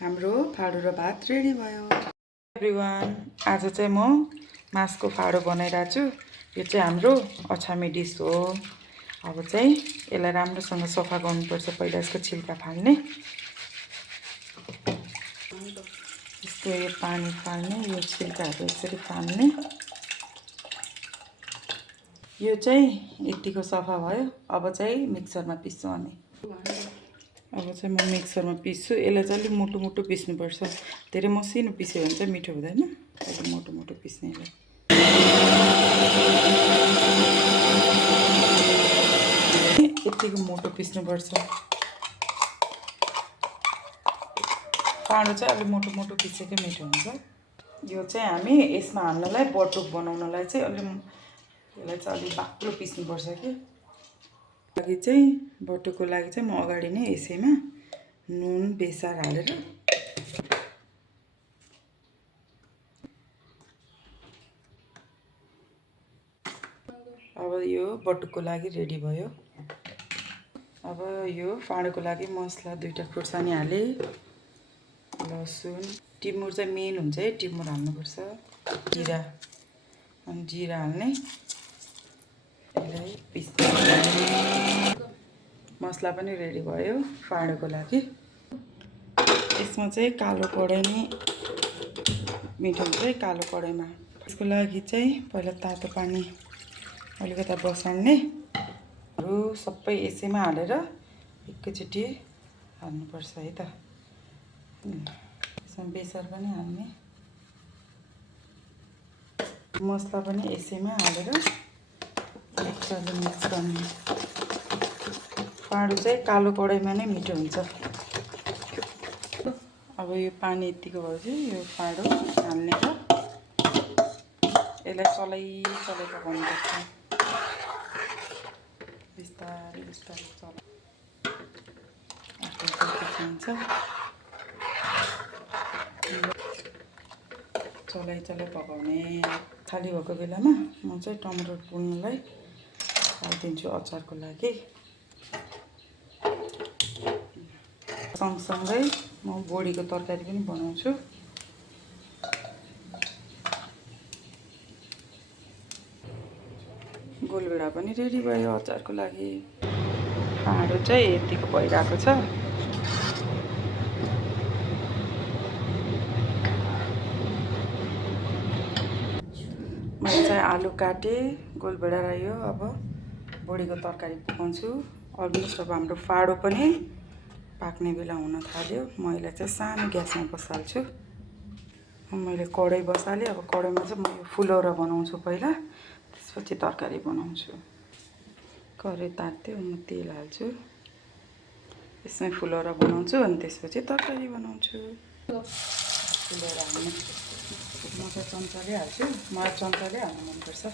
हाम्रो फाडो र भात रेडी भयो। एभ्रिवान, आज चाहिँ म मासको फाडो बनाइरहेको छु। यो चाहिँ हाम्रो अछामे डिस हो। अब चाहिँ यसलाई राम्रोसँग सफा गर्नुपर्छ। पहिला यसको छिल्का फाल्ने, यसको यो पानी फाल्ने, यो छिल्काहरू यसरी फाल्ने। यो चाहिँ यतिको सफा भयो। अब चाहिँ मिक्सरमा पिस्छौँ हामी। अब चाहिँ म मिक्सरमा पिस्छु। यसलाई चाहिँ अलिक मोटो मोटो पिस्नुपर्छ। धेरै मसिनो पिस्यो भने चाहिँ मिठो हुँदैन। अलिक मोटो मोटो पिस्ने यसलाई। यतिको मोटो पिस्नुपर्छ। फाडो चाहिँ अलिक मोटो मोटो पिसेकै मिठो हुन्छ। यो चाहिँ हामी यसमा हाल्नलाई बटुक बनाउनलाई चाहिँ अलि यसलाई चाहिँ अलिक बाक्लो पिस्नुपर्छ कि लागि चाहिँ बटुकको लागि चाहिँ म अगाडि नै यसैमा नुन बेसार हालेर अब यो बटुकको लागि रेडी भयो। अब यो फाडोको लागि मसला 2टा खुर्सानी हाले, लसुन, टिमुर चाहिँ मेन हुन्छ है, टिमुर हाल्नुपर्छ, जिरा, अनि जिरा हाल्ने। यसलाई पिस्दै मसला पनि रेडी भयो फाडोको लागि। यसमा चाहिँ कालो कराई नै मिठो हुन्छ है, कालो कराईमा। यसको लागि चाहिँ पहिला तातो पानी अलिकता बसाल्नेहरू सबै यसैमा हालेर एकैचोटि हाल्नुपर्छ है त। यसमा बेसार पनि हाल्ने, मसला पनि यसैमा हालेर मजाले मिक्स गर्ने। फाडो चाहिँ कालो कराईमा नै मिठो हुन्छ। अब यो पानी यतिको भएपछि यो फाडो हाल्ने र यसलाई चलाइ पकाउनुपर्छ। बिस्तारै बिस्तारै चलाइ पकाउने। खाली भएको बेलामा म चाहिँ टमाटर पुल्नलाई हालिदिन्छु अचारको लागि। सँगसँगै म बोडीको तरकारी पनि बनाउँछु। गोलभेडा पनि रेडी भयो अचारको लागि। फाडो चाहिँ यतिको भइरहेको छ। मैले चाहिँ आलु काटेँ, गोलभेडा रायो। अब बोडीको तरकारी पकाउँछु। अलमोस्ट अब हाम्रो फाडो पनि पाक्ने बेला हुन थाल्यो। म यसलाई चाहिँ सानो ग्यासमा बसाल्छु। मैले कराई बसालेँ। अब कराईमा चाहिँ म यो फुलौरा बनाउँछु पहिला, त्यसपछि तरकारी बनाउँछु। कराई तात्यो, म तेल हाल्छु। यसमै फुलौरा बनाउँछु अनि त्यसपछि तरकारी बनाउँछु। फुलौरा हाल्नु म त चम्चाले हाल्छु। मलाई चम्चाले हाल्नु मनपर्छ।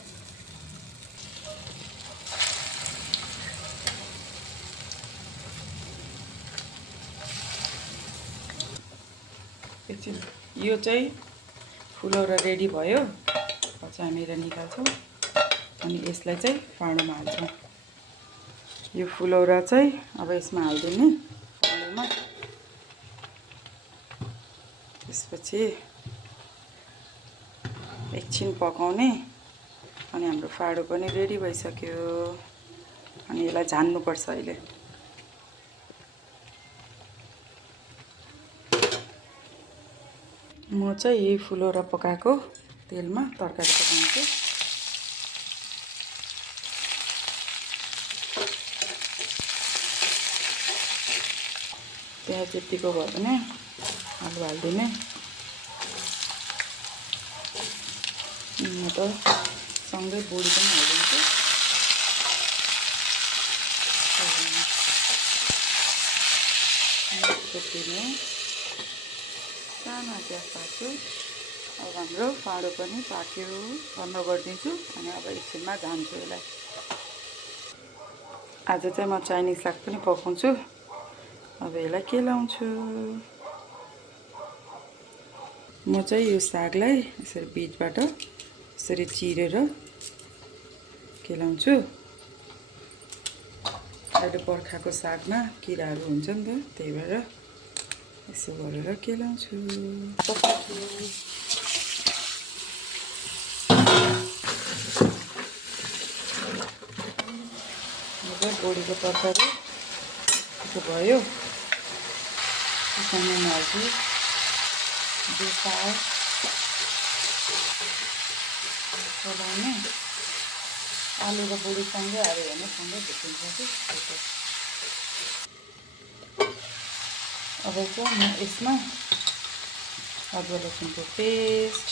एकछिन यो चाहिँ फुलौरा रेडी भयो। अब चाहिँ हामी यसलाई निकाल्छौँ अनि यसलाई चाहिँ फाडोमा हाल्छौँ। यो फुलौरा चाहिँ अब यसमा हालिदिने फाडोमा। त्यसपछि एकछिन पकाउने अनि हाम्रो फाडो पनि रेडी भइसक्यो। अनि यसलाई झान्नुपर्छ अहिले। म चाहिँ यही फुलौरा पकाएको तेलमा तरकारी पकाउँछु। प्याज यतिको भयो भने आलु हालिदिने। म त सँगै बोडी पनि हालिदिन्छु। सानो ग्यास पाक्छु। अब हाम्रो फाडो पनि पाक्यो। बन्द गरिदिन्छु अनि अब एकछिनमा झान्छु यसलाई। आज चाहिँ म चाइनिज साग पनि पकाउँछु। अब यसलाई केलाउँछु। म चाहिँ यो सागलाई यसरी बिचबाट यसरी चिरेर केलाउँछु। अहिले बर्खाको सागमा किराहरू हुन्छ नि त, त्यही भएर यसो गरेर केलाउँछु बोडीको तरकारी त्यो भयो सँगै हाल्छु साग चलाउने आलु र बोडीसँगै हाल्यो भने सँगै भेटिन्छ कि अब चाहिँ म यसमा अदुवा लसुनको पेस्ट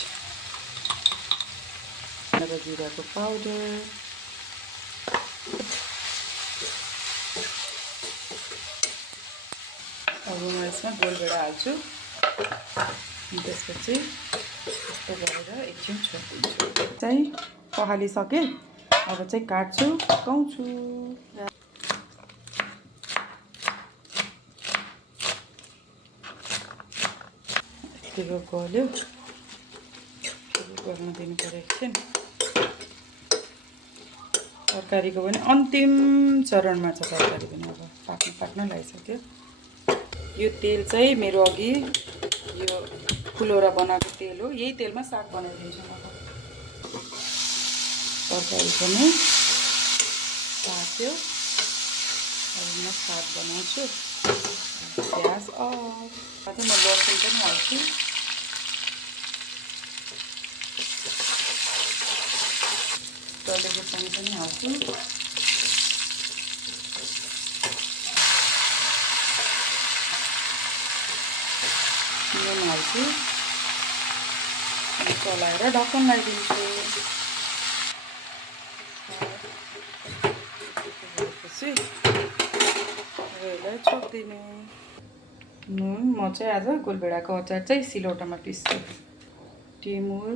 र जिराको पाउडर अब म यसमा गोलभेडा हाल्छु त्यसपछि यस्तो गरेर एकछिन छोडिदिन्छु चाहिँ पखालिसकेँ अब चाहिँ काट्छु पकाउँछु यतिको गल्यो गर्न दिनु पऱ्यो एकछिन तरकारीको पनि अन्तिम चरणमा छ तरकारी पनि अब पाक्न लागिसक्यो यो तेल चाहिँ मेरो अघि यो फुलौरा बनाएको तेल हो यही तेलमा साग बनाइदिन्छु म तरकारी पनि पाक्यो अब म साग बनाउँछु प्याज चाहिँ म लसुन पनि हाल्छु डल्ले खोर्सानी पनि हाल्छु नुन हाल्छु चलाएर ढक्कन लगाइदिन्छु त्यसपछि अब यसलाई छोपिदिने नुन म चाहिँ आज गोलभेडाको अचार चाहिँ सिलौटामा पिस्छु टिमुर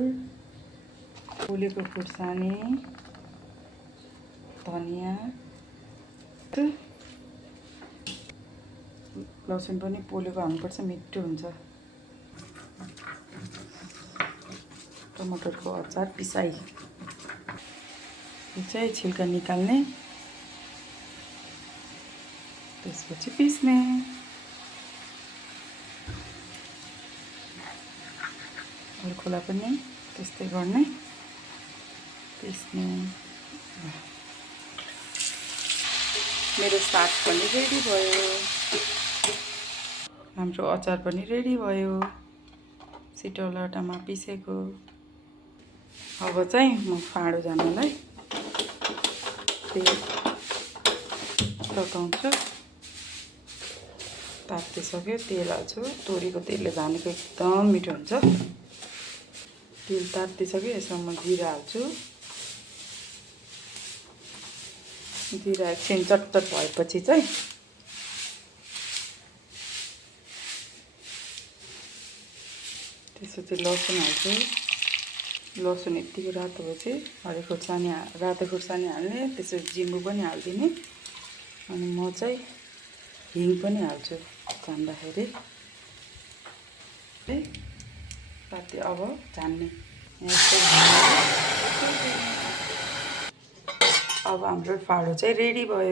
पोलेको खुर्सानी धनियाँ लसुन पनि पोलेको हाल्नुपर्छ मिठो हुन्छ टमाटरको अचार पिसाई यो चाहिँ छिल्का निकाल्ने त्यसपछि पिस्ने अर्कोलाई पनि त्यस्तै गर्ने पिस्ने मेरो साग पनि रेडी भयो हाम्रो अचार पनि रेडी भयो सिटौलाटामा पिसेको अब चाहिँ म फाँडो जानलाई तेल तताउँछु तातिसक्यो तेल हाल्छु तोरीको तेलले झानेको एकदम मिठो हुन्छ तेल तातिसक्यो यसमा म जिरा हाल्छु जिरा एकछिन चटचट भएपछि चाहिँ त्यसपछि लसुन हाल्छु लसुन यतिको रातो भएपछि हरियो खुर्सानी रातो खुर्सानी हाल्ने त्यसपछि जिम्बु पनि हालिदिने अनि म चाहिँ हिङ पनि हाल्छु झान्दाखेरि ताति अब झान्ने अब हाम्रो फाडो चाहिँ रेडी भयो।